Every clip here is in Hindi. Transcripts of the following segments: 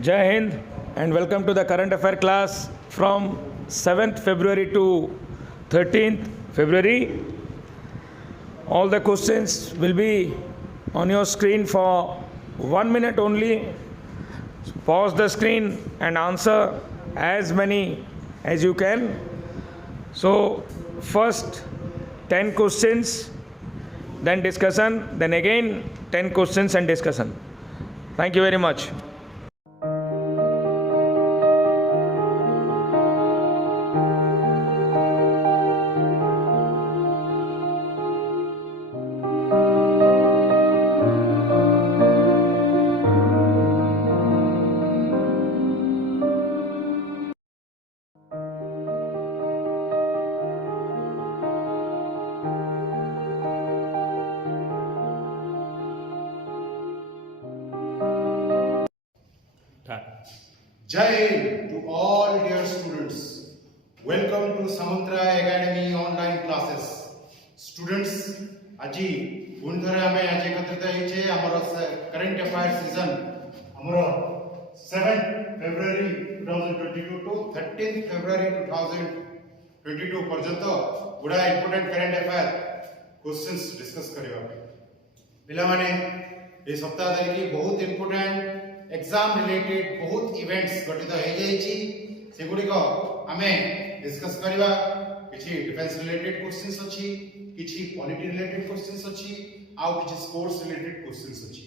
Jai Hind and welcome to the current affair class from 7th February to 13th February. All the questions will be on your screen for 1 minute only. Pause the screen and answer as many as you can. So first 10 questions, then discussion, then again 10 questions and discussion. Thank you very much. Jai Hind to all dear students. Welcome to Samantra Academy online classes. Students, আজি পুনথরে আমি আজি একত্রিত হইছে আমার কারেন্ট অ্যাফেয়ার সিজন আমার 7th February 2022 to 13th February 2022 পর্যন্ত গুড়া important current affair questions discuss करिवा पिला माने ए सप्ताह धरिकी बहुत इम्पोर्टेंट एग्जाम रिलेटेड बहुत इवेंट्स घटित हो जाइछि सेगुडी को हमें डिस्कस करिवा किछि डिफेंस रिलेटेड क्वेश्चंस अछि किछि पॉलिटी रिलेटेड क्वेश्चंस अछि आउ किछि स्पोर्ट्स रिलेटेड क्वेश्चंस अछि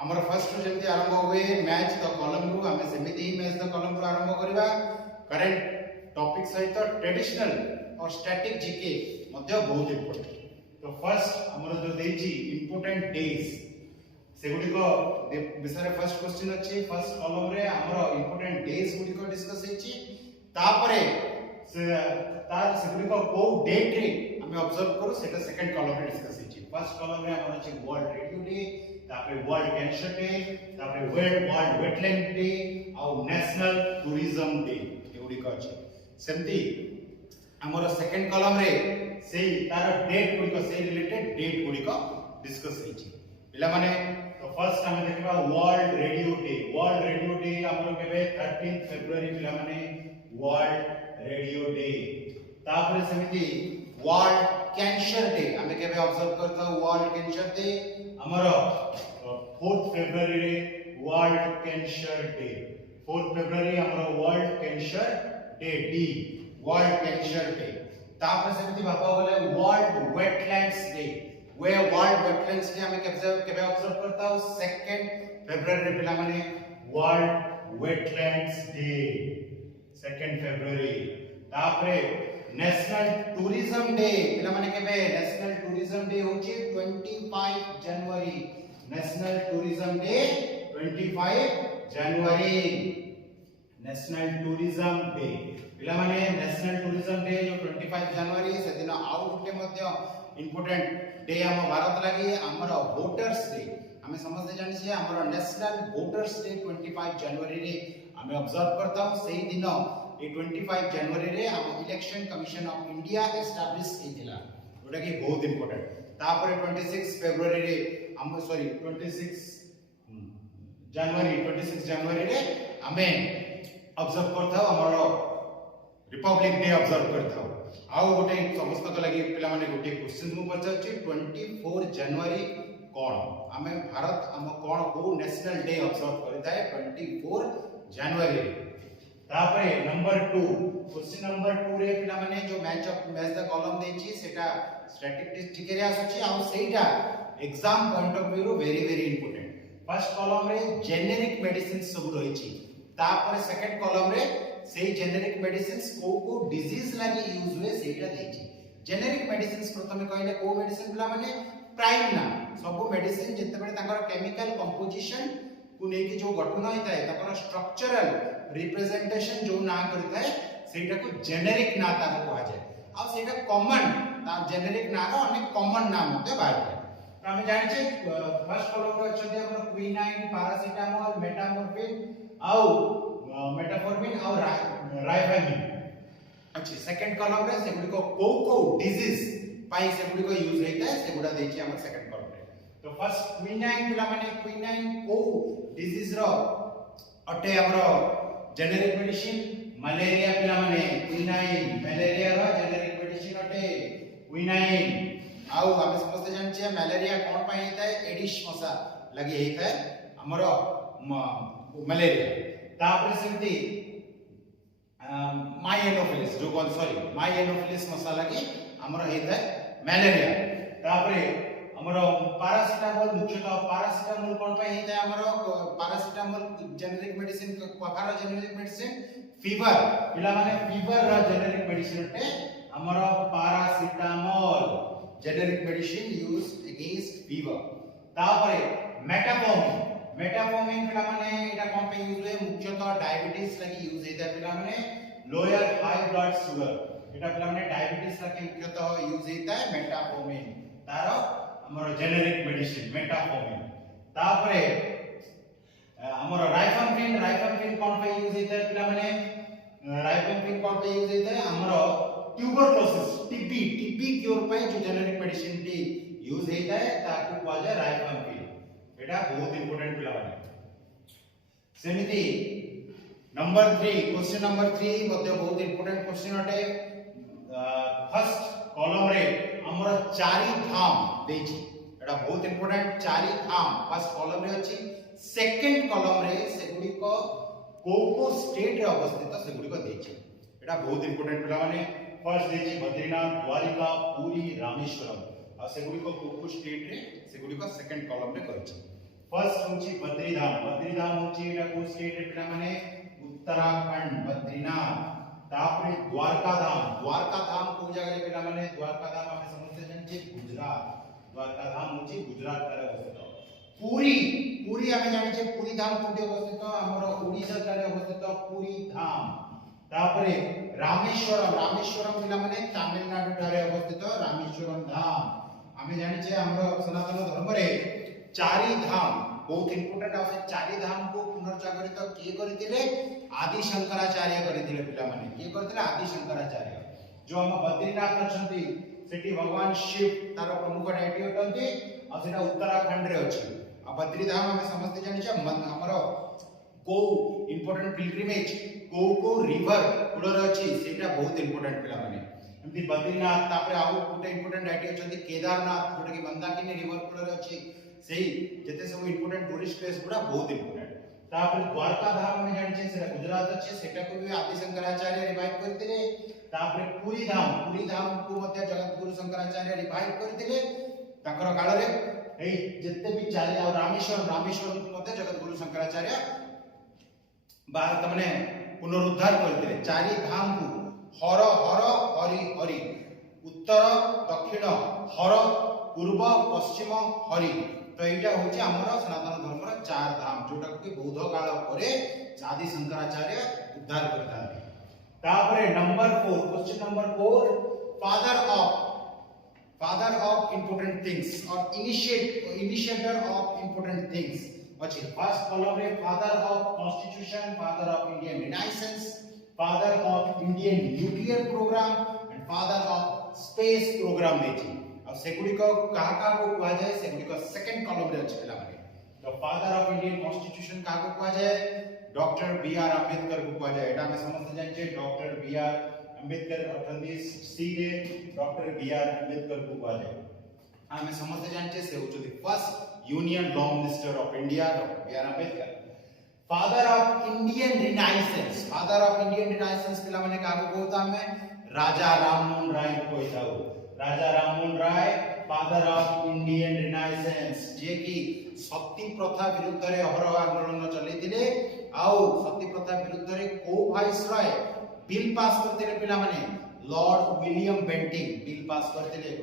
हमर फर्स्ट जेंति आरंभ होए मैच द कॉलम रु हमें सेमिति मैच द कॉलम रु आरंभ करिवा करंट टॉपिक सहित ट्रेडिशनल और स्टैटिक जीके मध्य बहुत इम्पोर्टेंट तो फर्स्ट हमर जो देछि इम्पोर्टेंट डेज सेगुडी को विषय फर्स्ट क्वेश्चन अछि फर्स्ट कॉलम रे हमर इम्पोर्टेंट डेज गुडी को डिस्कस हेछि तापरे तार सेगुडी को को डेट रे हमें ऑब्जर्व करू सेटा सेकंड कॉलम रे डिस्कस हेछि फर्स्ट कॉलम रे हमर अछि वर्ल्ड रेडियो डे तापरे वर्ल्ड कैंसर डे तापरे वर्ल्ड वेटलैंड डे और नेशनल टूरिज्म डे एगुडी को अछि सेमती हमर सेकंड कॉलम रे सेही तार डेट गुडी को सेही रिलेटेड डेट गुडी को डिस्कस हेछि पिला माने तो फर्स्ट हमें देखबा वर्ल्ड रेडियो डे हमरो केबे 13th February पिला माने वर्ल्ड रेडियो डे तापरे समिति वर्ल्ड कैंसर डे हमें केबे ऑब्जर्व करता वर्ल्ड कैंसर डे हमरो 4th February रे world cancer day 4th February हमरो world cancer day D world cancer day तापरे समिति बापा बोले वर्ल्ड वेटलैंड्स डे वे वर्ल्ड वेटलैंड्स डे हमें केबे ऑब्जर्व करता हूं 2nd February रे पिला माने world wetlands day 2nd February तापरे नेशनल टूरिज्म डे पिला माने केबे नेशनल टूरिज्म डे होची 25 जनवरी नेशनल टूरिज्म डे 25 जनवरी नेशनल टूरिज्म डे पिला माने नेशनल टूरिज्म डे जो 25 जनवरी से दिन आउ गुटे मध्य इंपोर्टेंट डे हम भारत लागि हमर वोटर्स डे हमें समझते जानि छै हमर नेशनल वोटर्स डे 25 जनवरी रे हमें ऑब्जर्व करता हूं सही दिन ए 25 जनवरी रे हम election commission of India establish हेतिला ओटा की बहुत इंपोर्टेंट तापर 26 फरवरी रे हम 26 जनवरी रे हमें ऑब्जर्व करता हमर रिपब्लिक डे ऑब्जर्व करता आउ गोटे समस्त को लागि पिला माने गोटे क्वेश्चन मु पचाछि 24 जनवरी कोन हमें भारत हम कोन को नेशनल डे ऑब्जर्व करता है 24 जनवरी तापरे नंबर 2 क्वेश्चन नंबर 2 रे पिला माने जो मैच द कॉलम देछि सेटा स्टैटिस्टिक रे आसछि आ सेटा एग्जाम पॉइंट ऑफ व्यू रो very very important first column रे जेनेरिक मेडिसिन सब रहिछि तापरे सेकंड कॉलम रे से जेनेरिक मेडिसिन्स को डिजीज लागि यूज हुए सेटा देछि जेनेरिक मेडिसिन्स प्रथमे कहले को मेडिसिन पिला माने प्राइम ना सब मेडिसिन जते बेले ताकर केमिकल कंपोजिशन को नेकी जो गठन होइता है ताकर स्ट्रक्चरल रिप्रेजेंटेशन जो ना करता है सेटा को जेनेरिक ना ता कहा जाय आ सेटा कॉमन ता जेनेरिक ना रो अनेक कॉमन नाम होते बाहर तो हम जानि छै फर्स्ट कॉलम रे अछि हमर क्विनाइन पैरासिटामोल मेटामोर्फिन आउ मेटाफॉर्मिन और राइफामिन अच्छे सेकंड कॉलम रे सेगुडी को डिजीज पाई सेगुडी को यूज होइता है सेगुडा देछि हमर सेकंड कॉलम रे तो फर्स्ट क्विनाइन पिला माने क्विनाइन को डिजीज रो अटे हमरो जेनेरिक मेडिसिन मलेरिया पिला माने क्विनाइन मलेरिया रो जेनेरिक मेडिसिन अटे क्विनाइन आउ हम समस्त जानछे मलेरिया कोन पई हेताय एडिस मशा लगी हेताय हमरो मलेरिया तापर सेमती माइएनोफिलिस जो कोन सॉरी माइएनोफिलिस मशा लगी हमरो हेताय मलेरिया तापरे हमरो पैरासिटामोल मुख्यतः पैरासिटामोल कोन पई हेताय हमरो पैरासिटामोल जेनेरिक मेडिसिन ककार जेनेरिक मेडिसिन फीवर पिला माने फीवर रा जेनेरिक मेडिसिन ते हमरो paracetamol generic medicine use against fever तापरे मेटाफॉर्मिन पिला माने एटा कोन पे यूज होय मुख्यतः डायबिटीज लगी यूज हेता पिला माने लोअर हाई ब्लड शुगर एटा पिला माने डायबिटीज लगी मुख्यतः यूज हेता मेटाफॉर्मिन तारो हमरो जेनेरिक मेडिसिन मेटाफॉर्मिन तापरे हमरो राइफामपिन कोन पे यूज हेता पिला माने राइफामपिन कोन पे यूज हेता हमरो ट्यूबरकुलोसिस टीबी क्योर पे जो जेनेरिक मेडिसिन टी यूज हेता है ताकू पाजे राइफामपिन एटा बहुत इंपोर्टेंट पिला माने सेमिति नंबर 3 क्वेश्चन नंबर 3 मध्ये बहुत इंपोर्टेंट क्वेश्चन अटे फर्स्ट कॉलम रे हमरो चारि धाम देछि एटा बहुत इंपोर्टेंट चारि धाम फर्स्ट कॉलम रे अछि सेकंड कॉलम रे सेगुडी को स्टेट रे अवस्थित सेगुडी को देछि एटा बहुत इंपोर्टेंट पिला माने फर्स्ट देछि बद्रीनाथ द्वारिका पुरी रामेश्वरम आ सेगुडी को स्टेट रे सेगुडी को सेकंड कॉलम रे करछि फर्स्ट होछि बद्रीधाम होछि एटा को स्टेट रे पिला माने उत्तराखंड बद्रीनाथ तापरे द्वारका धाम को जगह रे पिला माने द्वारका धाम हमें समझते जानछि गुजरात द्वारका धाम होछि गुजरात रे अवस्थित पुरी हमें जानछि पुरी धाम कोठी अवस्थित हमर ओडिसा रे अवस्थित पुरी धाम तापरे रामेश्वरम पिला माने तमिलनाडु रे अवस्थित रामेश्वरम धाम हमें जानछे हमर सनातन धर्म रे चारि धाम बहुत इंपोर्टेंट আছে चारि धाम को पुनर्जागरित के करथिले आदि शंकराचार्य करथिले पिला माने के करथिले आदि शंकराचार्य जो हम बद्रीनाथ अछंती सेठी भगवान शिव तार प्रमुख डायटी होतंती आ सेटा उत्तराखंड रे अछि आ बद्री धाम हमें समझते जानछे हमर को इंपोर्टेंट पिलग्रिमेज को रिवर कुडर अछि सेटा बहुत इंपोर्टेंट पिला माने एमती बद्रीनाथ तापरे आउ गोटे इंपोर्टेंट डायटी अछंती केदारनाथ जोटा कि मंदाकिनी रिवर कुडर अछि सेही जते सब इंपोर्टेंट टूरिस्ट प्लेस गुडा बहुत इंपोर्टेंट तापरे द्वारका धाम में जानि से गुजरात अछि सेटा को भी आदि शंकराचार्य रिवाइव करथिले तापरे पुरी धाम को मध्य जगत गुरु शंकराचार्य रिवाइव करथिले ताकर काल रे एई जते भी चारि और रामेश्वरम को मध्य जगत गुरु शंकराचार्य भारत माने पुनरुद्धार करथिले चारि धाम को हर हरि उत्तर दक्षिण हर पूर्व पश्चिम हरि तो एटा होची हमर सनातन धर्म रा चार धाम जोटा कि बौद्ध काल परे आदि शंकराचार्य उद्धार करथाले तापरे number 4 question number 4 father of important things और इनिशिएटर ऑफ इंपोर्टेंट थिंग्स अछि फर्स्ट कॉलम रे father of constitution father of Indian renaissance father of Indian nuclear programme and father of space programme देछि अब सेगुडी को कहा को कुआ जाय सेगुडी को सेकंड कॉलम रे अछि पिला माने the father of Indian constitution का को कुआ जाय डॉक्टर बी आर अंबेडकर को कुआ जाय एटा में समस्त जानछे डॉक्टर बी आर अंबेडकर अर्थात सी रे डॉक्टर बी आर अंबेडकर को कुआ जाय हमें समस्त जानछे से होचि first union law minister of India doctor B R Ambedkar father of Indian renaissance पिला माने का को कहता हमें राजा राममोहन राय को कहताओ राजा राममोहन राय फादर ऑफ इंडियन रिनाइसेंस जे की सती प्रथा विरुद्ध रे अहरह आंदोलन चलेतिले आउ सती प्रथा विरुद्ध रे को वाइसरॉय बिल पास करतिले पिला माने lord William Bentinck bill pass करतिले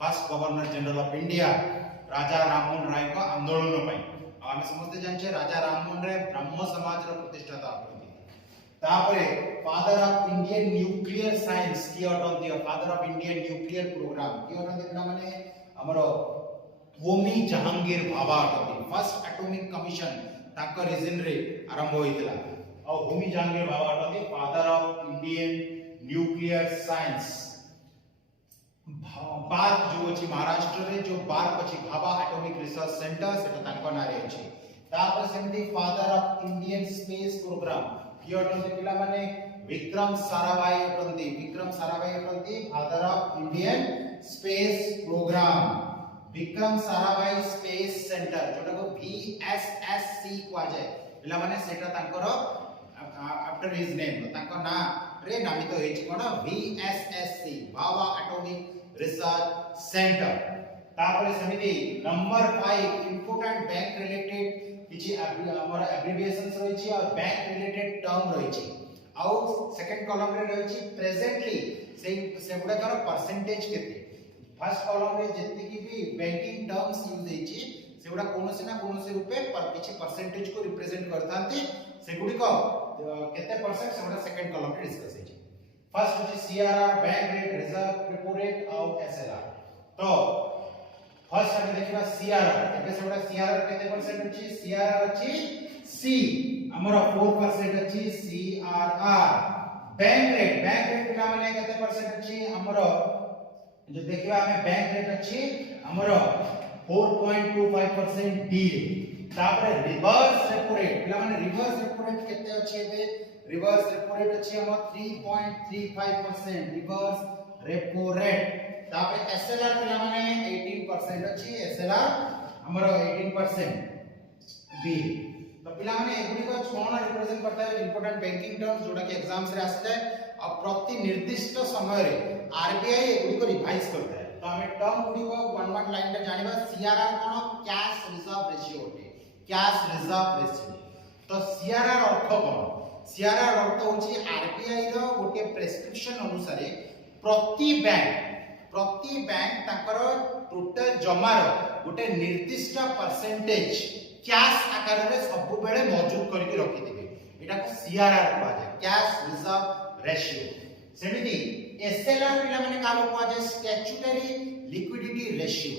first governor general of India Raja Rammohan Roy को आंदोलन पई हम समझते जानछे राजा राममोहन राय ब्रह्म समाज रो प्रतिष्ठाता अटंती तापरे father of Indian nuclear science की अटंती father of Indian nuclear programme की अटंती पिला माने हमरो होमी जहांगीर भाभा अटंती फर्स्ट एटॉमिक कमीशन ताकर रीजन रे आरंभ होइतला और होमी जहांगीर भाभा अटंती father of Indian nuclear science BARC जो अछि महाराष्ट्र रे जो बार्क अछि भाभा एटॉमिक रिसर्च सेंटर सेटा ताको नारे अछि तापर सेमती father of Indian space programme किए अटंती पिला माने विक्रम साराभाई अटंती father of Indian space programme Vikram Sarabhai space centre जोटा को VSSC कुआ जाय पिला माने सेटा तांकर आफ्टर हिज नेम तांकर ना रे नामित होइछ कोन VSSC Bhabha atomic research centre तापर समिति नंबर 5 इंपोर्टेंट बैंक रिलेटेड किछि हमर एब्रिविएशंस रहिछि और बैंक रिलेटेड टर्म रहिछि आउ सेकंड कॉलम रे रहिछि प्रेजेंटली से गुडा कर परसेंटेज केते फर्स्ट कॉलम रे जति की भी बैंकिंग टर्म्स यूज होइछि सेगुडा कोनोसी ना कोनोसी रूपे पर किछि परसेंटेज को रिप्रेजेंट करथांती सेगुडी को केते परसेंट सेगुडा सेकंड कॉलम रे डिस्कस होइछि फर्स्ट होछि CRR bank rate reserve repo rate और SLR तो फर्स्ट हम देखिबा CRR एबे सेगुडा CRR केते परसेंट अछि CRR अछि C हमर 4% अछि CRR बैंक रेट पिला माने केते परसेंट अछि हमर जो देखिबा हमें बैंक रेट अछि हमर 4.25% D तापर रिवर्स रेपो रेट पिला माने रिवर्स रेपो रेट केते अछि एबे रिवर्स रेपो रेट अछि हमर 3.35% रिवर्स रेपो रेट तापर SLR पिला माने 18% अछि SLR हमर 18% B तो पिला माने एगुडी को कोन रिप्रेजेंट करता है इंपोर्टेंट बैंकिंग टर्म्स जोटा कि एग्जाम्स रे आस्ते और प्रति निर्दिष्ट समय रे RBI एगुडी को रिवाइज करता है तो हमें टर्म गुडी को वन लाइन रे जानिबा CRR कोन कैश रिजर्व रेशियो होते कैश रिजर्व रेशियो तो CRR अर्थ कोन CRR अर्थ होची RBI रो गोटे प्रेस्क्रिप्शन अनुसार प्रति बैंक ताकर टोटल जमा रो गोटे निर्दिष्ट परसेंटेज कैश आकार रे सब बेले मौजूद करके रखि दिबे एटा को CRR कहवा जाय कैश रिजर्व रेशियो सेमिति SLR पिला माने का कहवा जाय स्टैट्यूटरी लिक्विडिटी रेशियो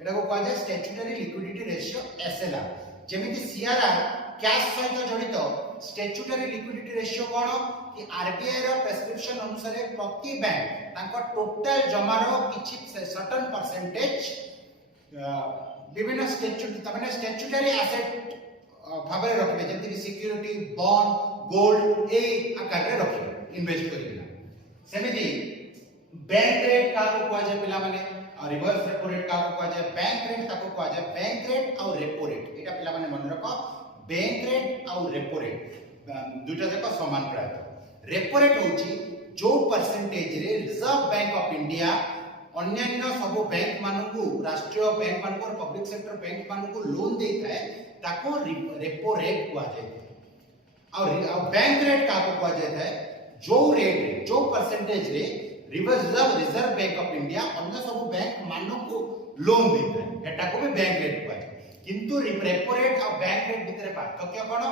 एटा को कहवा जाय statutory liquidity ratio SLR जेमिति CRR cash सहित जड़ित स्टैट्यूटरी लिक्विडिटी रेशियो कोन कि RBI रो प्रेस्क्रिप्शन अनुसार प्रति बैंक ताको टोटल जमा रो किछि सर्टेन परसेंटेज विभिन्न स्टैट्यूटरी एसेट भाबरे रखबे जेंति कि सिक्योरिटी बॉन्ड गोल्ड ए आकार रे रखबे इन्वेस्ट करिना सेमिति बैंक रेट का को कहवा जाय पिला माने रिवर्स रेपो रेट का को कहवा जाय बैंक रेट ताको कहवा जाय बैंक रेट और रेपो रेट एटा पिला माने मन रखो बैंक रेट और रेपो रेट दुटा जाक समान प्राय रेपो रेट होची जो परसेंटेज रे रिजर्व बैंक ऑफ इंडिया अन्यान्य सब बैंक मानकू राष्ट्रीय बैंक मानकू पब्लिक सेक्टर बैंक मानकू लोन देता है ताको रेपो रेट कहवा जाय और बैंक रेट का कहवा जाता है जो परसेंटेज रे रिजर्व बैंक ऑफ इंडिया अन्य सब बैंक मानकू लोन देता है एटा को भी बैंक रेट कहवा जाय किंतु रेपो रेट और बैंक रेट भितर पार्थक्य कोन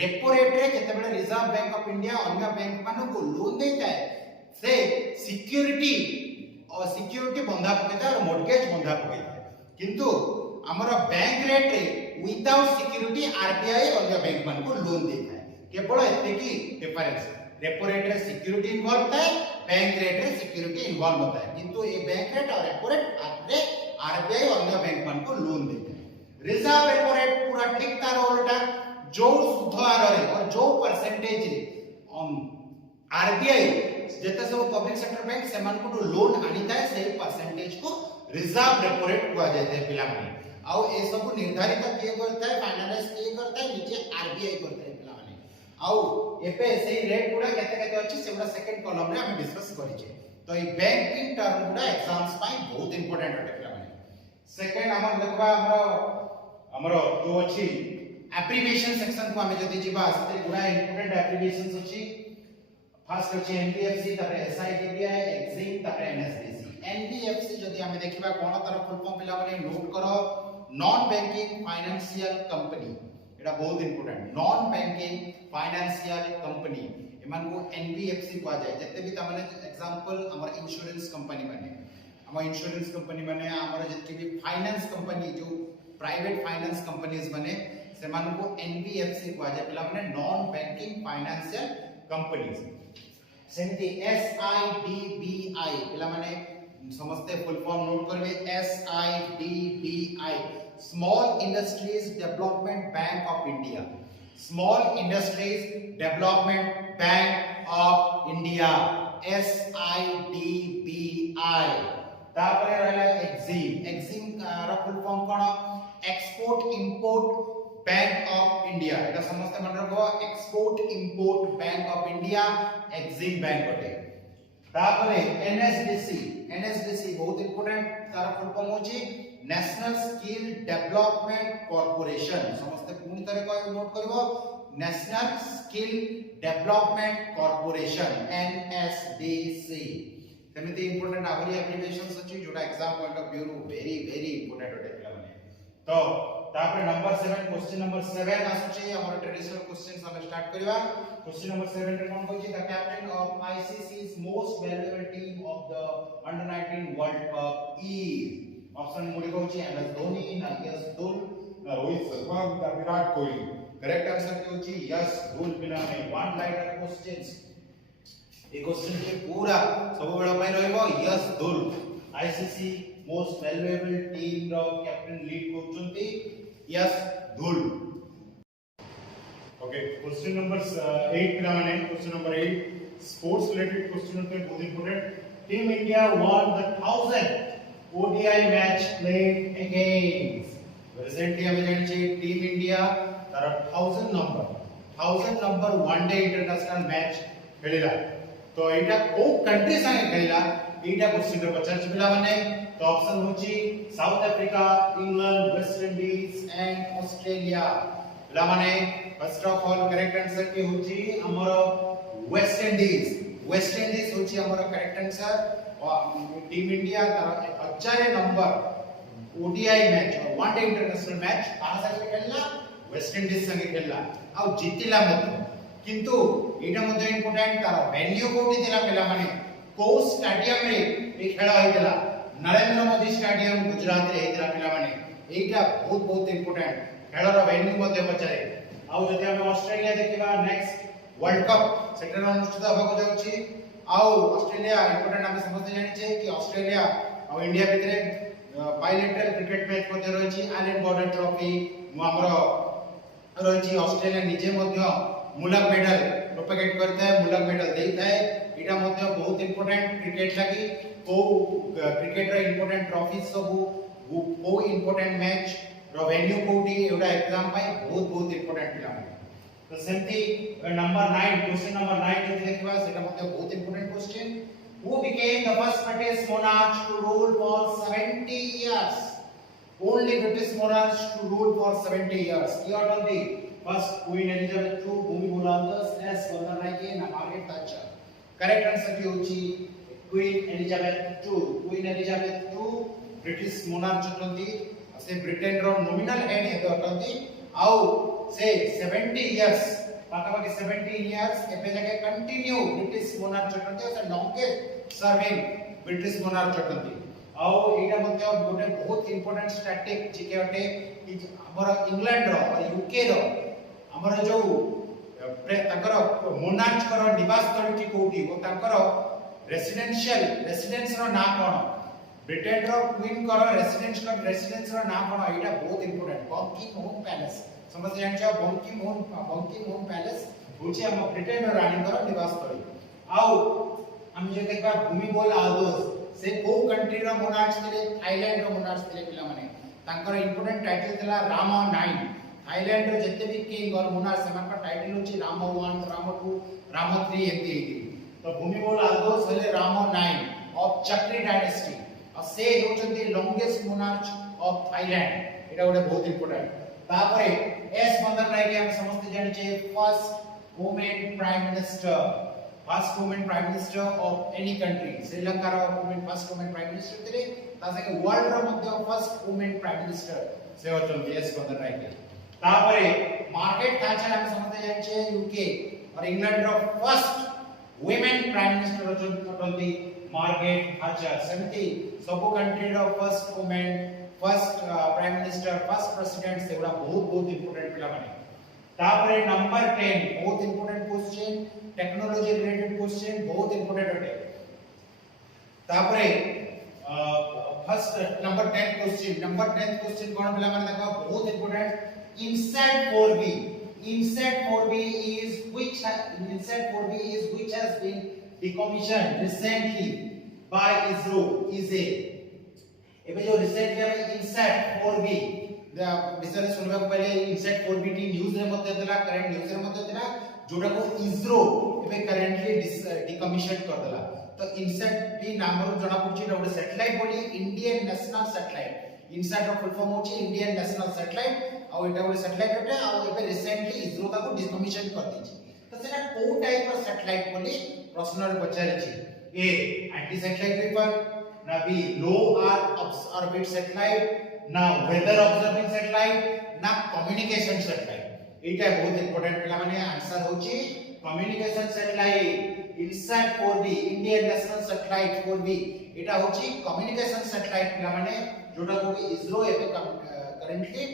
रेपो रेट रे जते बेले रिजर्व बैंक ऑफ इंडिया अन्य बैंक मानकू लोन देता है से सिक्योरिटी बंधा पकेता और मॉर्गेज बंधा पकेता किंतु हमर बैंक रेट रे विदाउट सिक्योरिटी RBI अन्य बैंक मान को लोन देता है केवल एते की डिफरेंस रेपो रेट रे सिक्योरिटी इन्वॉल्व होता है बैंक रेट रे सिक्योरिटी इन्वॉल्व होता है किंतु ये बैंक रेट और रेपो रेट रे RBI अन्य बैंक मान को लोन देता है रिजर्व रेपो रेट पूरा ठीक तार उल्टा जो सुध हार रे और जो परसेंटेज रे RBI जेते सब पब्लिक सेक्टर बैंक से मान को लोन आनिता है सही परसेंटेज को रिजर्व रेपो रेट कहवा जायते पिला माने आउ ए सब निर्धारित किए करता है फाइनालाइज किए करता है नीचे RBI करता है पिला माने आउ एपे सही रेट गुडा केते केते अछि सेगुडा सेकंड कॉलम रे हम डिस्कस करिचे तो ए बैंकिंग टर्म गुडा एग्जाम्स पाई बहुत इंपोर्टेंट अटे पिला माने सेकंड हमर देखबा हमर जो अछि एब्रिविएशन सेक्शन को हम जदी जिबा सेते गुडा इंपोर्टेंट एब्रिविएशंस अछि फर्स्ट अछि NBFC तारे SIDBI एक्सिम तारे NSDC NBFC जदी हम देखिबा कोन तरह फुल फॉर्म पिला माने नोट करो नॉन बैंकिंग फाइनेंशियल कंपनी एटा बहुत important non banking financial company एमान को NBFC कहआ जाय जते भी तमने एग्जांपल हमर इंश्योरेंस कंपनी माने हमर जते भी फाइनेंस कंपनी जो प्राइवेट फाइनेंस कंपनीज माने से मान को NBFC कहआ जाय पिला माने नॉन बैंकिंग फाइनेंशियल कंपनीज सेमती SIDBI पिला माने समस्ते फुल फॉर्म नोट करबे SIDBI small industries development bank of India small industries development bank of India SIDBI तापरे रहला एक्सिम रा full form cone export import bank of India एटा समस्त मन रखो export import bank of India Exim bank होते तापरे NSDC बहुत इंपोर्टेंट तार फुल फॉर्म होची नेशनल स्किल डेवलपमेंट कॉर्पोरेशन समस्त पूर्ण तरह को नोट करबो national skill development corporation NSDC सेमिति इंपोर्टेंट आगरी एप्लीकेशंस अछि जोटा exam point of view very very important होते पिला माने तो तापर नंबर 7 क्वेश्चन नंबर 7 आसुची हमर ट्रेडिशनल क्वेश्चंस हम स्टार्ट करबा क्वेश्चन नंबर 7 रे कोन कहछि the captain of ICC's most valuable team of the under 19 world cup is option गुडी कहछि MS Dhoni Nagesh Dhull Rohit Sharma Virat Kohli correct answer कहछि यस धुल पिला में वन लाइनर क्वेश्चंस ए क्वेश्चन के पूरा सब बेला पई रहइबो Yash Dhull ICC most valuable team रो कैप्टन लीड करचंती यस धुल ओके क्वेश्चन नंबर 8 पिला माने question number 8 sports related question होते बहुत important team India won the 1000th ODI match played against recently हमें जानि छै टीम इंडिया तार 1000 नंबर वनडे इंटरनेशनल मैच खेलिला तो एटा को कंट्री संगे खेलिला एटा क्वेश्चन रे पचार पिला माने तो ऑप्शन होची south Africa England West Indies and Australia पिला माने first of all correct answer की होची हमर वेस्ट इंडीज होची हमर करेक्ट आंसर और टीम इंडिया तार 1000 नंबर ओडीआई मैच और वनडे इंटरनेशनल मैच कहां संगे खेलला वेस्ट इंडीज संगे खेलला आ जितिला मत किंतु एटा मते इंपोर्टेंट तार वेन्यू कोठी दिला पिला माने को स्टेडियम रे ए खेला होइतला नरेंद्र मोदी स्टेडियम गुजरात रे हेतला पिला माने एटा बहुत इंपोर्टेंट खेलर वेन्यू मते पचारे आ जदि हम ऑस्ट्रेलिया देखिबा नेक्स्ट वर्ल्ड कप सेकेंड अनुष्ठित होबो जाउची आ ऑस्ट्रेलिया इंपोर्टेंट हम समझते जानि छे कि ऑस्ट्रेलिया और इंडिया भितरे बायलैटरल क्रिकेट मैच मते रहिछि आइलैंड बॉर्डर ट्रॉफी हमर रहिछि ऑस्ट्रेलिया निजे मध्य मुलक मेडल प्रोपेगेट करता है मुलक मेडल देता है एटा मध्य बहुत इंपोर्टेंट क्रिकेट लागि को क्रिकेट रे इंपोर्टेंट ट्रॉफी सब को इंपोर्टेंट मैच रो वेन्यू कोठी एटा एग्जाम पाई बहुत इंपोर्टेंट पिला तो सेमती नंबर 9 क्वेश्चन नंबर 9 जे देखबा सेटा मध्य बहुत important question who became the first British monarch to rule for 70 years only British monarchs to rule for 70 years here on the first Queen Elizabeth II Bhumi Bolandas S Vandarnaike na Margaret Thatcher correct answer ki hochi Queen Elizabeth II British monarch hotanti से ब्रिटेन रो नॉमिनल हेड हेत होतंती आउ से 70 इयर्स पाखापाखि 70 इयर्स एबे लगे कंटिन्यू ब्रिटिश मोनार्च होतंती और लॉन्गेस्ट सर्विंग ब्रिटिश मोनार्च होतंती आउ एटा मध्य गोटे बहुत इंपोर्टेंट स्टैटिक जिके होते कि हमर इंग्लैंड रो और यूके रो हमर जो ताकर मोनार्च कर निवास स्थल की कोठी ओ ताकर रेसिडेंस रो ना कोन ब्रिटेन रो क्वीन कर रेसिडेंस रो नाम कोन एटा बहुत इंपोर्टेंट बकिंगम पैलेस समझ जान छ बकिंगम पैलेस होची हम ब्रिटेन रो रानी कर निवास स्थली आउ हम जे देखबा भूमि बोल आदोस से को कंट्री रो मोनार्च थिले थाईलैंड रो मोनार्च थिले पिला माने तांकर इंपोर्टेंट टाइटल थिला राम 9 थाईलैंड रो जते भी किंग और मोनार्च समान का टाइटल होची राम 1 राम 2 राम 3 एते तो भूमि बोल आदोस हले राम 9 ऑफ चक्री डायनेस्टी से होचंती लॉन्गेस्ट मोनार्च ऑफ थाईलैंड एटा गोटे बहुत इंपोर्टेंट तापरे एस बंदरनायके हम समस्त जानि छे first women prime minister of any country Sri Lanka रो फर्स्ट वुमेन प्राइम मिनिस्टर थिले तासे के वर्ल्ड रो मध्य फर्स्ट वुमेन प्राइम मिनिस्टर से होचंती एस बंदरनायके तापरे मार्गारेट थाचर हम समस्त जानि छे यूके और इंग्लैंड रो फर्स्ट वुमेन प्राइम मिनिस्टर होचंती मार्गारेट थाचर सेमती सब कंट्री रो first women first prime minister first president सेगुडा बहुत इंपोर्टेंट पिला माने तापरे नंबर 10 बहुत important question technology related question बहुत इंपोर्टेंट होते तापरे फर्स्ट नंबर 10 क्वेश्चन कौन पिला माने देखो बहुत important INSET 4B INSET 4B is which has been decommissioned recently by ISRO is a एबे जो रिसेंटली हमें INSET 4B विषय सुनबा पहले INSET 4B टी न्यूज रे मते देला करंट न्यूज रे मते देला जोटा को ISRO एबे करेंटली डिकमिशन कर देला तो INSET टी नाम रो जणा पुछि गोटे सैटेलाइट बोली इंडियन नेशनल सैटेलाइट INSET रो फुल फॉर्म होछि इंडियन नेशनल सैटेलाइट आ एटा गोटे सैटेलाइट होटे आ एबे रिसेंटली ISRO ताको डिकमिशन कर दैछि तो सेटा को टाइप रो सैटेलाइट बोली प्रश्न रे पचारि छि ए एंटी सैटेलाइट वेपन ना B low earth orbit satellite ना वेदर ऑब्जर्विंग सैटेलाइट ना कम्युनिकेशन सैटेलाइट एटा बहुत इंपोर्टेंट पिला माने आंसर होछि communication satellite INSET 4B Indian national satellite 4B एटा होछि कम्युनिकेशन सैटेलाइट पिला माने जोटा को ISRO एबे करेंटली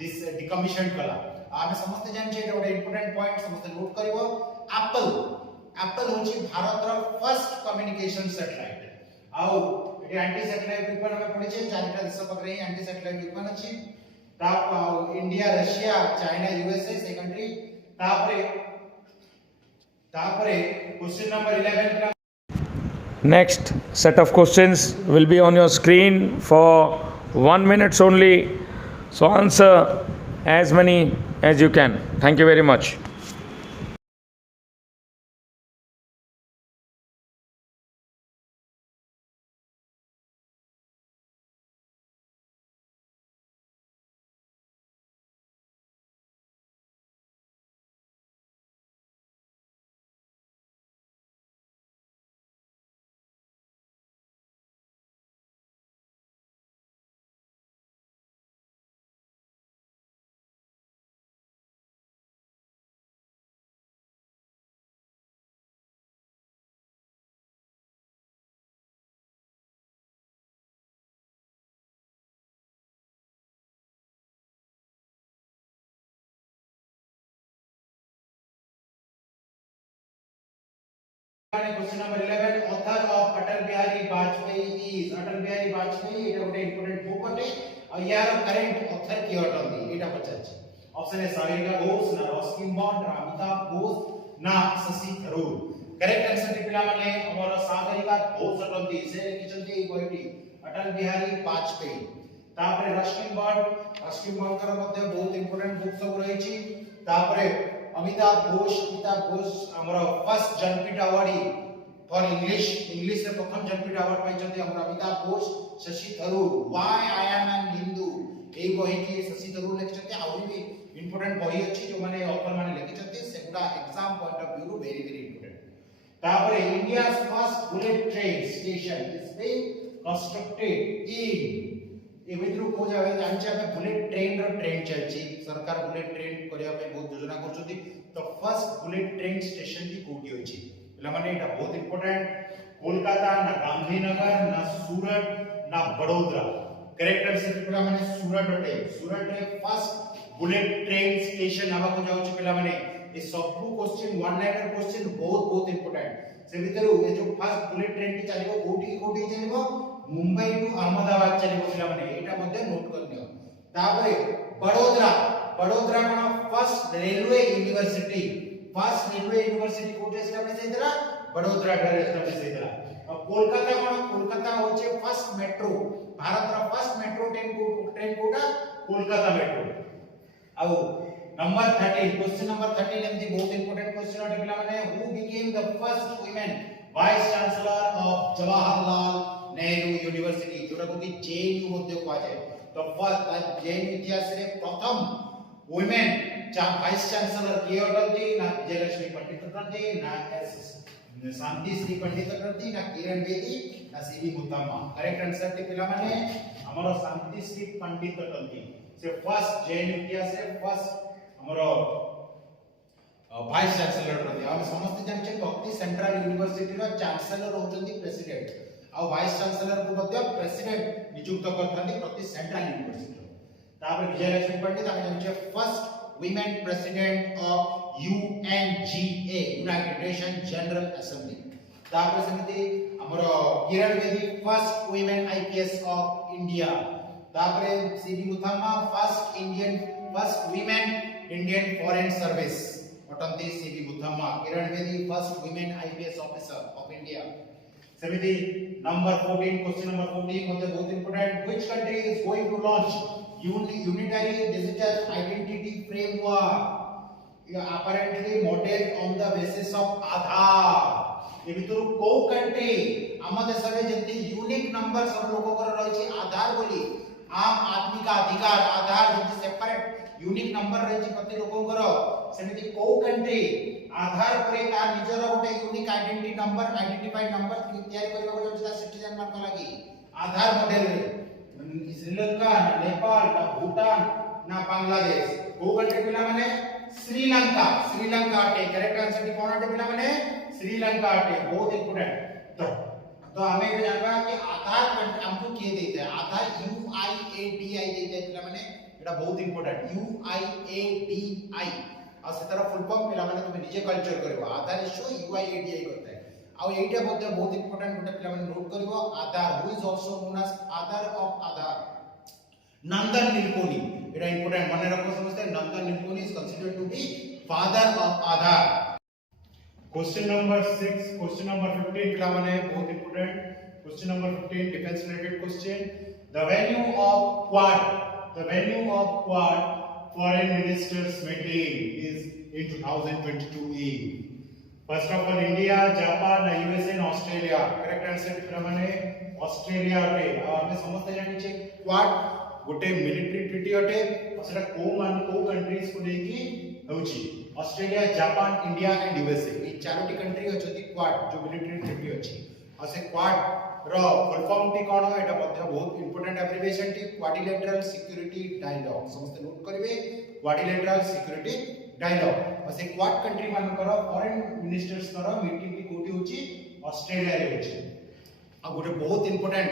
डिकमिशन कला आमे समस्त जान छै एटा गोटे इंपोर्टेंट पॉइंट समस्त नोट करिवो एप्पल होछि Bharat row first communication satellite आउ एटी एंटी सैटेलाइट विपन में पड़ी छै चारटा देश पकरे एंटी सैटेलाइट विपन अछि ताप इंडिया रशिया चाइना यूएसए से कंट्री तापरे question number 11 Next set of questions will be on your screen for 1 minute only. So answer as many as you can. Thank you very much. Question number 11 author of Atal Bihari Vajpayee is Atal Bihari Vajpayee एटा गोटे इंपोर्टेंट बुक अटे आ यार करंट ऑथर की अटंदी एटा पचाछि ऑप्शन ए सागरिका घोष ना रस्किन बॉन्ड ना अमिताभ घोष ना Shashi Tharoor correct answer T पिला माने हमर सागरिका घोष अटंदी से लिखिछन्ती बहिटी अटल बिहारी वाजपेयी तापरे रस्किन बॉन्ड कर मध्ये बहुत इंपोर्टेंट बुक सब रहिछि तापरे अमिताभ घोष हमर first Jnanpith awardee for English रे प्रथम जनपीठ अवार्ड पाइछन्ती हमर Amitav Ghosh Shashi Tharoor why I am an Hindu ए बही की शशि थरूर लिखिछन्ती आउरी भी इंपोर्टेंट बही अछि जो माने ऑथर माने लिखिछन्ती सेगुडा exam point of view very very important तापरे India's first bullet train station is being constructed in एमिद्रु को जावे जानछि हमें बुलेट ट्रेन रो ट्रेन चलछि सरकार बुलेट ट्रेन करिया पे बहुत योजना करछथि तो फर्स्ट बुलेट ट्रेन स्टेशन टी कोठी होछि पिला माने एटा बहुत इंपोर्टेंट कोलकाता ना गांधीनगर ना सूरत ना बड़ोदरा करेक्ट आंसर पिला माने सूरत रे फर्स्ट बुलेट ट्रेन स्टेशन आबा को जाउछि पिला माने ए सब क्वेश्चन वन लाइनर क्वेश्चन बहुत इंपोर्टेंट से भीतर ए जो फर्स्ट बुलेट ट्रेन टी चलिबो कोठी चलिबो मुंबई टू अहमदाबाद चलिबो पिला माने एटा मध्ये नोट करनियो तापरे बड़ोदरा कोन फर्स्ट रेलवे यूनिवर्सिटी कोठी एस्टैब्लिश हेतरा बड़ोदरा रे एस्टैब्लिश हेतरा और कोलकाता होचे फर्स्ट मेट्रो भारत रा फर्स्ट मेट्रो ट्रेन कोटा कोलकाता मेट्रो आउ नंबर 13 क्वेश्चन नंबर 13 एमदी बहुत इंपोर्टेंट क्वेश्चन अटे पिला माने who became the first women vice chancellor of Jawaharlal Nehru university जोटा को कि जेएनयू मध्ये को जाय तो फर्स्ट जेएनयू इतिहास रे प्रथम वुमेन वाइस चांसलर के अटंती ना विजयलक्ष्मी पंडित अटंती ना शांति श्री पंडित अटंती ना किरण बेदी ना सीवी मुत्तम्मा करेक्ट आंसर टी पिला माने हमरो शांति श्री पंडित अटंती से फर्स्ट जेएनयू इतिहास रे फर्स्ट हमरो वाइस चांसलर अटंती हम समस्त जानछे प्रति सेंट्रल यूनिवर्सिटी रो चांसलर होचंती प्रेसिडेंट आ वाइस चांसलर को मध्ये प्रेसिडेंट नियुक्त करथांती प्रति सेंट्रल यूनिवर्सिटी तापर विजयलक्ष्मी पंडित हम जानछे first women president of UNGA United Nation General Assembly तापर समिति हमर Kiran Bedi first women IPS of India तापरे CB Muthamma first women Indian foreign service अटंती CB Muthamma Kiran Bedi first women IPS officer of India सेमिति नंबर 14 क्वेश्चन नंबर 14 होते बहुत important which country is going to launch unitary digital identity framework apparently modeled on the basis of Aadhaar ये भितर को कंट्री आम देश रे जंती यूनिक नंबर सब लोगों को रही छी आधार बोली आम आदमी का अधिकार आधार जंती सेपरेट यूनिक नंबर रही छी प्रति लोगों को सेमिति को कंट्री आधार परे का निजर गोटे unique identity number identified number तैयार करबा को जंती सिटीजन मान को लागि आधार मॉडल रे श्रीलंका नेपाल ना भूटान ना बांग्लादेश को कंट्री पिला माने श्रीलंका अटे करेक्ट आंसर टी कोन अटे पिला माने श्रीलंका अटे बहुत इंपोर्टेंट तो हमें ये जानबा कि आधार हमको के देते हैं आधार UIADI देते हैं पिला माने एटा बहुत इंपोर्टेंट UIADI आ से तरह फुल फॉर्म पिला माने तुम निजे कल्चर करबो आधार इशू UIADI करता है आ एटा बहुत इंपोर्टेंट गोटे पिला माने नोट करबो Aadhaar who is also known as father of Aadhaar Nandan Nilekani एटा इंपोर्टेंट माने रखो समझते हैं Nandan Nilekani is considered to be father of Aadhaar question number 6 question number 15 पिला माने बहुत important question number 15 defence related question the venue of Quad foreign ministers meeting is in 2022 first of all India Japan USA and Australia correct answer पिला माने ऑस्ट्रेलिया पे हमें समझते जानि छे क्वाड गोटे मिलिटरी ट्रीटी अटे सेटा को कंट्रीज को लेकी होची Australia Japan India and USA ये चारोटी कंट्री अछती क्वाड जो मिलिटरी ट्रीटी अछि आ से क्वाड रो फुल फॉर्म टी कोन एटा मध्ये बहुत इंपोर्टेंट एब्रिविएशन टी क्वाड्रिलेटरल सिक्योरिटी डायलॉग समस्त नोट करिवे क्वाड्रिलेटरल सिक्योरिटी डायलॉग आ से क्वाड कंट्री मान कर फॉरेन मिनिस्टर्स कर मीटिंग टी कोठी होची ऑस्ट्रेलिया रे होची आ गोटे बहुत इंपोर्टेंट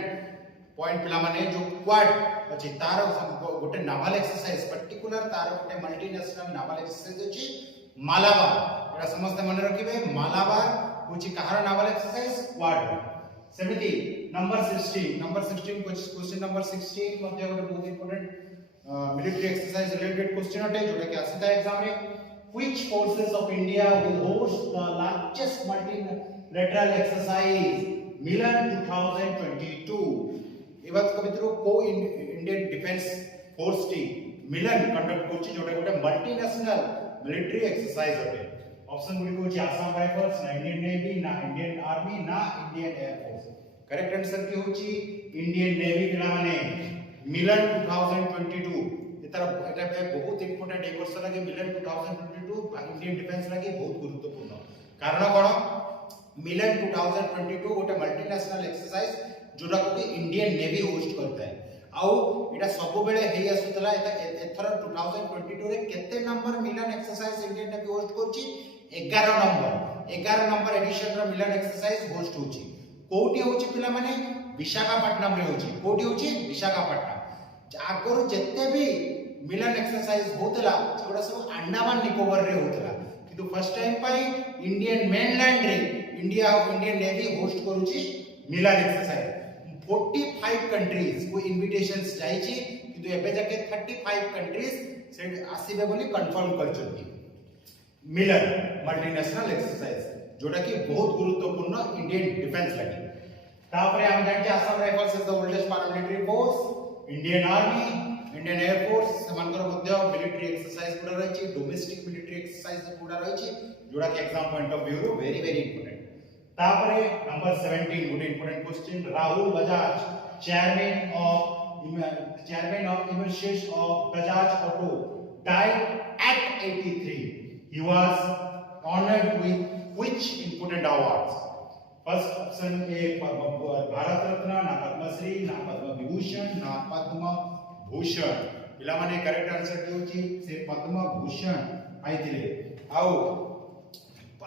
पॉइंट पिला माने जो क्वाड अछि तार गोटे नावल एक्सरसाइज पर्टिकुलर तार गोटे मल्टीनेशनल नावल एक्सरसाइज अछि मालाबार एटा समस्त मन रखिबे मालाबार होछि कहार नावल एक्सरसाइज क्वाड सेमिति नंबर 16 क्वेश्चन नंबर 16 मध्ये गोटे बहुत important military exercise related question अटे जोटा कि आसीता एग्जाम रे which forces of India will host the largest multilateral exercise Milan 2022 ए बात को भितर को इंडियन डिफेंस फोर्स टी मिलन कंडक्ट करछि जोटा गोटे मल्टीनेशनल मिलिटरी एक्सरसाइज अटे ऑप्शन गुडी को आसाम राइफल्स ना इंडियन नेवी ना इंडियन आर्मी ना Indian air force correct answer की होछि इंडियन नेवी पिला माने मिलन 2022 एटा बहुत इंपोर्टेंट एक वर्ष लगे मिलन 2022 इंडियन डिफेंस लगे बहुत गुरुत्वपूर्ण कारण कोन मिलन 2022 गोटे मल्टीनेशनल एक्सरसाइज जोटा को इंडियन नेवी होस्ट करता है आउ एटा सब बेले हेई आसुतला एथर 2022 रे केते नंबर मिलन एक्सरसाइज इंडियन नेवी होस्ट करछि 11 नंबर एडिशन रो मिलन एक्सरसाइज होस्ट होछि कोठी होछि पिला माने विशाखापट्टनम रे होछि कोठी होछि विशाखापट्टनम आगरो जत्ते भी मिलन एक्सरसाइज होतला सेगुडा सब अंडमान निकोबार रे होतला किंतु फर्स्ट टाइम पाई इंडियन मेनलैंड रे इंडियन नेवी होस्ट करूछि मिलन एक्सरसाइज 45 कंट्रीज को इनविटेशंस जाईची किंतु एबे जाके 35 कंट्रीज से आसीबे बोली कंफर्म कर चुकी मिलन मल्टीनेशनल एक्सरसाइज जोटा कि बहुत गुरुत्वपूर्ण इंडियन डिफेंस लगी तापरे हम जानते Assam rifles is the oldest paramilitary force Indian army Indian air force समानकर मध्य मिलिटरी एक्सरसाइज गुडा रहिछि डोमेस्टिक मिलिटरी एक्सरसाइज गुडा रहिछि जोटा कि exam point of view very important तापरे number 17 good important question Rahul Bajaj chairman of emeritus of Bajaj auto died at 83 he was honored with which important awards first option A Bharat Ratna ना पद्मश्री ना पद्म विभूषण ना पद्म भूषण पिला माने करेक्ट आंसर कि होची से पद्म भूषण आइतिले आउ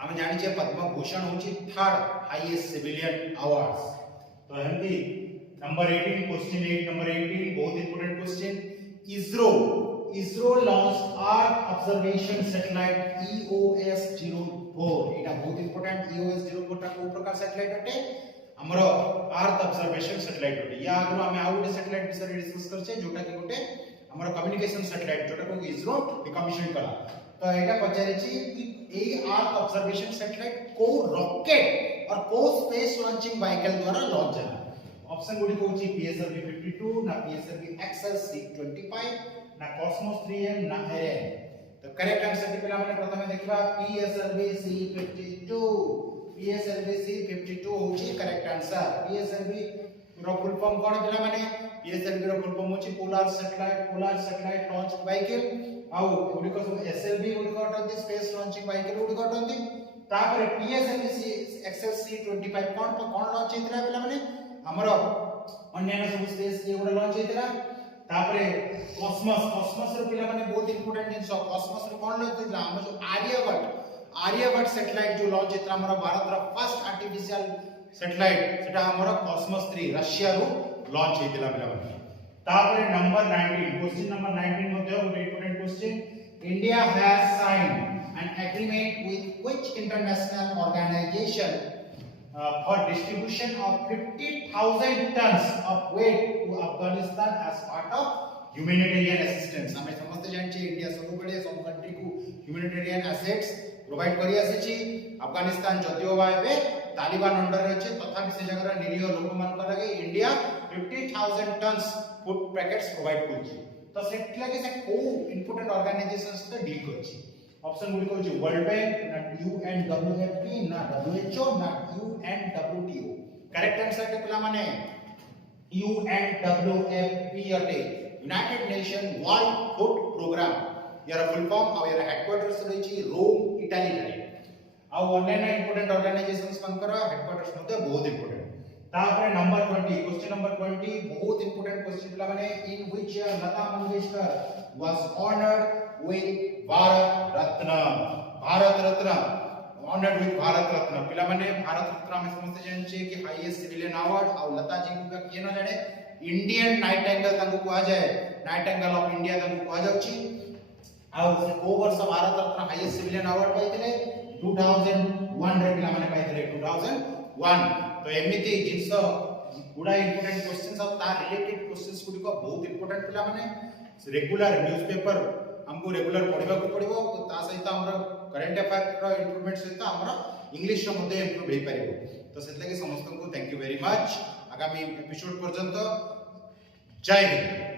हम जानि छे पद्म भूषण होची थर्ड हाईएस्ट सिविलियन अवार्ड्स तो हिंदी नंबर 18 क्वेश्चन 8 नंबर 18 बहुत important question ISRO launched earth observation satellite EOS-04 एटा बहुत इंपोर्टेंट EOS-04 टा को प्रकार सैटेलाइट अटे हमर अर्थ ऑब्जर्वेशन सैटेलाइट गोटे या आगु हम आउ गोटे सैटेलाइट विषय डिस्कस करछे जोटा कि गोटे हमर कम्युनिकेशन सैटेलाइट जोटा को इसरो डिकमिशन कला तो एटा पचारे छी कि ए अर्थ ऑब्जर्वेशन सैटेलाइट को रॉकेट और को स्पेस लॉन्चिंग व्हीकल द्वारा लॉन्च होला ऑप्शन गुडी कहूची PSLV 52 ना PSLV XL-C25 ना कॉस्मोस 3M ना एरियन तो करेक्ट आंसर टी पिला माने प्रथमे देखिबा PSLV C52 PSLV C52 होची करेक्ट आंसर PSLV रो फुल फॉर्म कोन पिला माने PSLV रो फुल फॉर्म होची पोलर सैटेलाइट लॉन्च व्हीकल आउ गुडी को SLV गुडी को होती स्पेस लॉन्चिंग व्हीकल गुडी को होती तापर PSLV XL-C25 कोन लॉन्च हेतरा पिला माने हमरो अन्य सब स्पेस ये गुडी लॉन्च हेतरा तापरे कॉस्मोस रे पिला माने बहुत इंपोर्टेंट जिंस कॉस्मोस रे कोन लॉन्च हेतरा हम जो आर्यभट्ट सैटेलाइट जो लॉन्च हेतरा हमरो भारत रा फर्स्ट आर्टिफिशियल सैटेलाइट सेटा हमरो कॉस्मोस 3 रशिया रो लॉन्च हेतला पिला माने तापरे नंबर 19 क्वेश्चन नंबर 19 मध्ये ଗୋଟେ important question India has signed an agreement with which international organisation for distribution of 50,000 tons of weight to Afghanistan as part of humanitarian assistance हमें समझते जान छी इंडिया सब बड़े सब कंट्री को humanitarian assets प्रोवाइड करी आसे छी अफगानिस्तान जदियो बाबे तालिबान अंडर रे छै तथापि से जगह निरीह लोक मान को लगे India 50,000 tons food packets provide करछि तो सेट लगे से को इंपोर्टेंट ऑर्गेनाइजेशंस से डील करछि ऑप्शन गुडी कहू वर्ल्ड बैंक ना UNWFP ना WHO ना UNWTO करेक्ट आंसर के पिला माने UNWFP अटे united nation world food programme यार फुल फॉर्म और यार हेडक्वार्टर्स रही छी रोम इटाली रे आ अन्य इंपोर्टेंट ऑर्गेनाइजेशंस मनकर हेडक्वार्टर्स मध्ये बहुत इंपोर्टेंट तापर नंबर 20 क्वेश्चन नंबर 20 बहुत इंपोर्टेंट क्वेश्चन पिला माने in which year Lata Mangeshkar was honoured with Bharat Ratna honoured with Bharat Ratna पिला माने भारत रत्न हम समझते जान छी कि हाईएस्ट सिविलियन अवार्ड और लता जी को के न जाने इंडियन नाइटिंगेल तांको कहा जाए नाइटिंगेल ऑफ इंडिया तांको कहा जाउची आ से को वर्ष Bharat Ratna highest civilian award पाइथिले 2001 रे पिला माने पाइथिले 2001 तो एमिति जिंस गुडा इंपोर्टेंट क्वेश्चंस और तार रिलेटेड क्वेश्चंस गुडी को बहुत इंपोर्टेंट पिला माने रेगुलर न्यूज़पेपर हमको रेगुलर पढिबा को पड़िबो ता सहित हमर करंट अफेयर रो इंप्रूवमेंट सहित हमर इंग्लिश रो मध्ये इंप्रूव हे परिबो तो सेत लागि समस्त को थैंक यू वेरी मच आगामी एपिसोड पर्यंत जय हिंद।